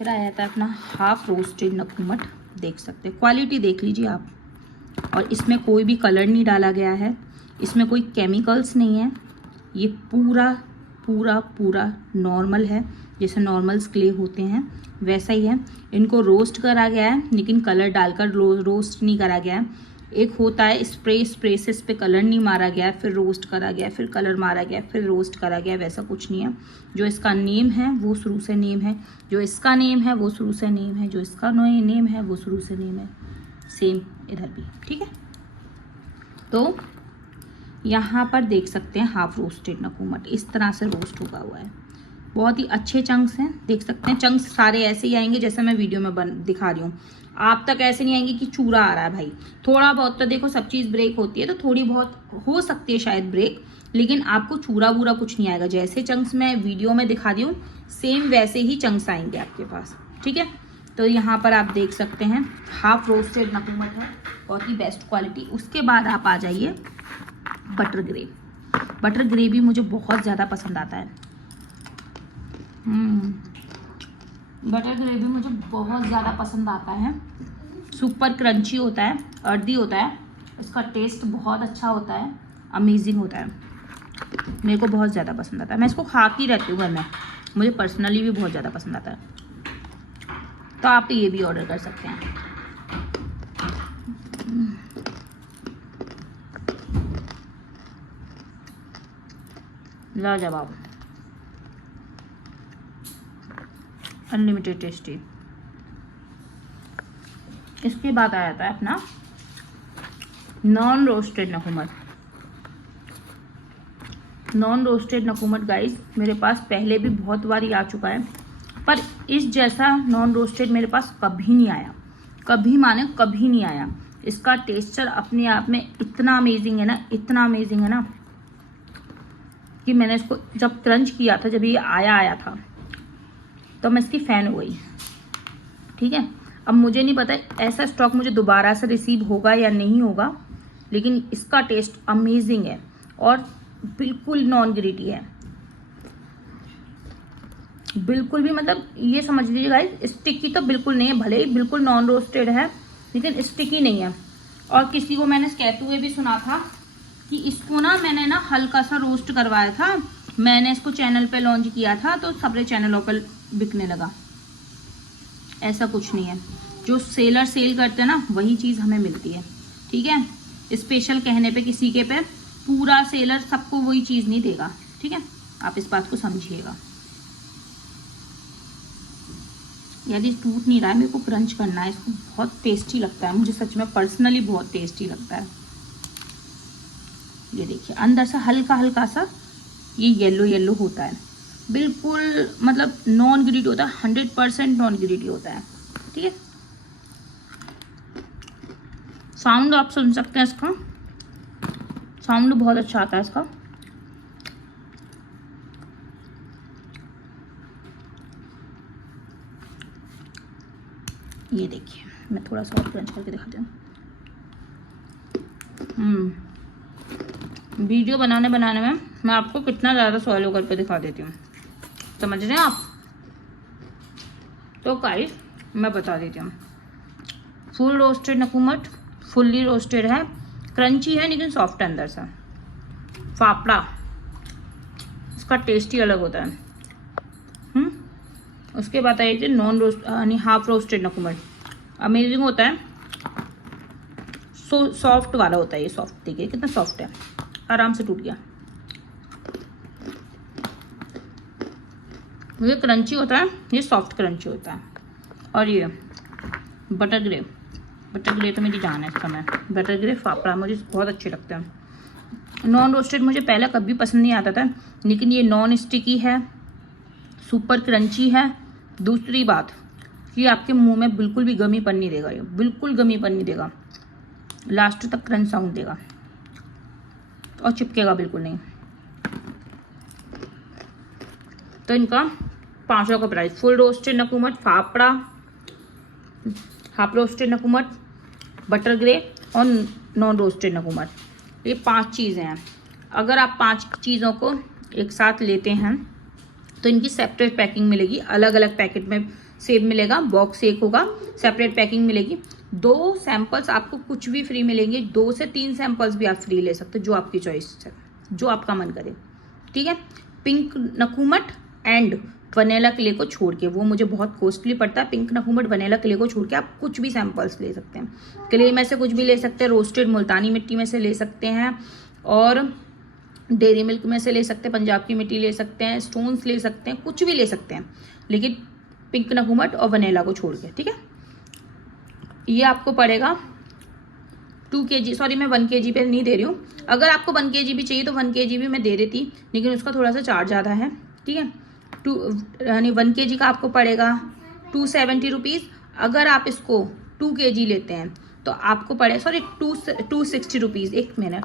फिर आया था अपना हाफ रोस्टेड नकुमट, देख सकते हैं, क्वालिटी देख लीजिए आप। और इसमें कोई भी कलर नहीं डाला गया है, इसमें कोई केमिकल्स नहीं है, ये पूरा पूरा पूरा नॉर्मल है, जैसे नॉर्मल्स क्ले होते हैं वैसा ही है। इनको रोस्ट करा गया है लेकिन कलर डालकर रोस्ट नहीं करा गया है। एक होता है स्प्रे से इस पे कलर नहीं मारा गया, फिर रोस्ट करा गया, फिर कलर मारा गया, फिर रोस्ट करा गया, वैसा कुछ नहीं है। जो इसका नेम है वो शुरू से नेम है, जो इसका नेम है वो शुरू से नेम है, जो इसका नेम है वो शुरू से नेम है, सेम इधर भी, ठीक है। तो यहाँ पर देख सकते हैं हाफ रोस्टेड नकुमट इस तरह से रोस्ट होगा हुआ है। बहुत ही अच्छे चंक्स हैं, देख सकते हैं। चंक्स सारे ऐसे ही आएंगे जैसे मैं वीडियो में दिखा रही हूँ, आप तक ऐसे नहीं आएंगे कि चूरा आ रहा है भाई। थोड़ा बहुत तो देखो सब चीज़ ब्रेक होती है, तो थोड़ी बहुत हो सकती है शायद ब्रेक, लेकिन आपको चूरा बूरा कुछ नहीं आएगा। जैसे चंक्स मैं वीडियो में दिखा रही हूँ सेम वैसे ही चंक्स आएंगे आपके पास, ठीक है। तो यहाँ पर आप देख सकते हैं हाफ रोस्टेड नकुमट है, बहुत ही बेस्ट क्वालिटी। उसके बाद आप आ जाइए बटर ग्रे। बटर ग्रे भी मुझे बहुत ज़्यादा पसंद आता है। बटर ग्रे भी मुझे बहुत ज़्यादा पसंद आता है। सुपर क्रंची होता है, अर्दी होता है, इसका टेस्ट बहुत अच्छा होता है, अमेजिंग होता है, मेरे को बहुत ज़्यादा पसंद आता है। मैं इसको खा के रहती हूँ घर में, मुझे पर्सनली भी बहुत ज़्यादा पसंद आता है। तो आप ये भी ऑर्डर कर सकते हैं। लाजवाब, अनलिमिटेड टेस्टी। इसके बाद आ जाता है अपना नॉन रोस्टेड नकुमट। नॉन रोस्टेड नकुमट गाइस मेरे पास पहले भी बहुत बार आ चुका है, पर इस जैसा नॉन रोस्टेड मेरे पास कभी नहीं आया, कभी माने कभी नहीं आया। इसका टेक्सचर अपने आप में इतना अमेजिंग है ना, इतना अमेजिंग है ना, कि मैंने इसको जब क्रंच किया था, जब ये आया था, तो मैं इसकी फ़ैन हो गई, ठीक है। अब मुझे नहीं पता ऐसा स्टॉक मुझे दोबारा से रिसीव होगा या नहीं होगा, लेकिन इसका टेस्ट अमेजिंग है और बिल्कुल नॉन ग्रिटी है, बिल्कुल भी, मतलब ये समझ लीजिए गाइस स्टिकी तो बिल्कुल नहीं है। भले ही बिल्कुल नॉन रोस्टेड है लेकिन स्टिकी नहीं है। और किसी को मैंने कहते हुए भी सुना था कि इसको ना मैंने ना हल्का सा रोस्ट करवाया था, मैंने इसको चैनल पे लॉन्च किया था तो सबरे चैनलों पर बिकने लगा। ऐसा कुछ नहीं है, जो सेलर सेल करते हैं ना वही चीज़ हमें मिलती है, ठीक है। स्पेशल कहने पे किसी के पे पूरा सेलर सबको वही चीज़ नहीं देगा, ठीक है, आप इस बात को समझिएगा। यदि टूट नहीं रहा है, मेरे को क्रंच करना है, इसको बहुत टेस्टी लगता है मुझे, सच में पर्सनली बहुत टेस्टी लगता है। ये देखिए अंदर से हल्का हल्का सा ये येलो येलो होता है, बिल्कुल मतलब नॉन ग्रिटी होता है, 100% नॉन ग्रिटी होता है, ठीक है। साउंड आप सुन सकते हैं, इसका साउंड बहुत अच्छा आता है इसका। ये देखिए मैं थोड़ा सा और क्रंच करके दिखाती हूँ। वीडियो बनाने में मैं आपको कितना ज़्यादा सॉलो करके दिखा देती हूँ, समझ रहे हैं आप। तो गाइस मैं बता देती हूँ, फुल रोस्टेड नकुमट फुल्ली रोस्टेड है, क्रंची है लेकिन सॉफ्ट है अंदर से। फाफड़ा इसका टेस्ट ही अलग होता है। उसके बाद आई थी नॉन रोस्ट यानी हाफ रोस्टेड नकुमट, अमेजिंग होता है, सॉफ्ट वाला होता है ये। सॉफ्ट देखिए कितना सॉफ्ट है, आराम से टूट गया। ये क्रंची होता है, ये सॉफ्ट क्रंची होता है। और ये बटर ग्रे तो मेरी जान है इस समय। बटर ग्रे फाफड़ा मुझे बहुत अच्छे लगते हैं। नॉन रोस्टेड मुझे पहले कभी पसंद नहीं आता था, लेकिन ये नॉन स्टिकी है, सुपर क्रंची है। दूसरी बात कि आपके मुंह में बिल्कुल भी गमीपन नहीं देगा, ये बिल्कुल गमीपन नहीं देगा, लास्ट तक क्रंच साउंड देगा और चिपकेगा बिल्कुल नहीं। तो इनका 500 का प्राइस, फुल रोस्टेड नकुमट, फाफड़ा, हाफ रोस्टेड नकुमट, बटर ग्रे और नॉन रोस्टेड नकुमट, ये 5 चीज़ें हैं। अगर आप 5 चीज़ों को एक साथ लेते हैं तो इनकी सेपरेट पैकिंग मिलेगी, अलग अलग पैकेट में सेब मिलेगा, बॉक्स एक होगा, सेपरेट पैकिंग मिलेगी। 2 सैंपल्स आपको कुछ भी फ्री मिलेंगे, 2 से 3 सैंपल्स भी आप फ्री ले सकते हो, जो आपकी चॉइस है, जो आपका मन करे। ठीक है, पिंक नकुमट एंड वनीला क्ले को छोड़ के, वो मुझे बहुत कॉस्टली पड़ता है। पिंक नकुमट वनीला क्ले को छोड़ के आप कुछ भी सैंपल्स ले सकते हैं। क्ले में से कुछ भी ले सकते हैं, रोस्टेड मुल्तानी मिट्टी में से ले सकते हैं, और डेयरी मिल्क में से ले सकते हैं, पंजाब की मिट्टी ले सकते हैं, स्टोन्स ले सकते हैं, कुछ भी ले सकते हैं, लेकिन पिंक नकुमट और वनीला को छोड़ के। ठीक है, ये आपको पड़ेगा 2 kg, सॉरी मैं 1 kg पे नहीं दे रही हूँ। अगर आपको 1 kg भी चाहिए तो 1 kg भी मैं दे देती, लेकिन उसका थोड़ा सा चार्ज ज़्यादा है। ठीक है, यानी 1 kg का आपको पड़ेगा 270 रुपीज़। अगर आप इसको 2 kg लेते हैं तो आपको पड़े 260 रुपीज़। 1 मिनट,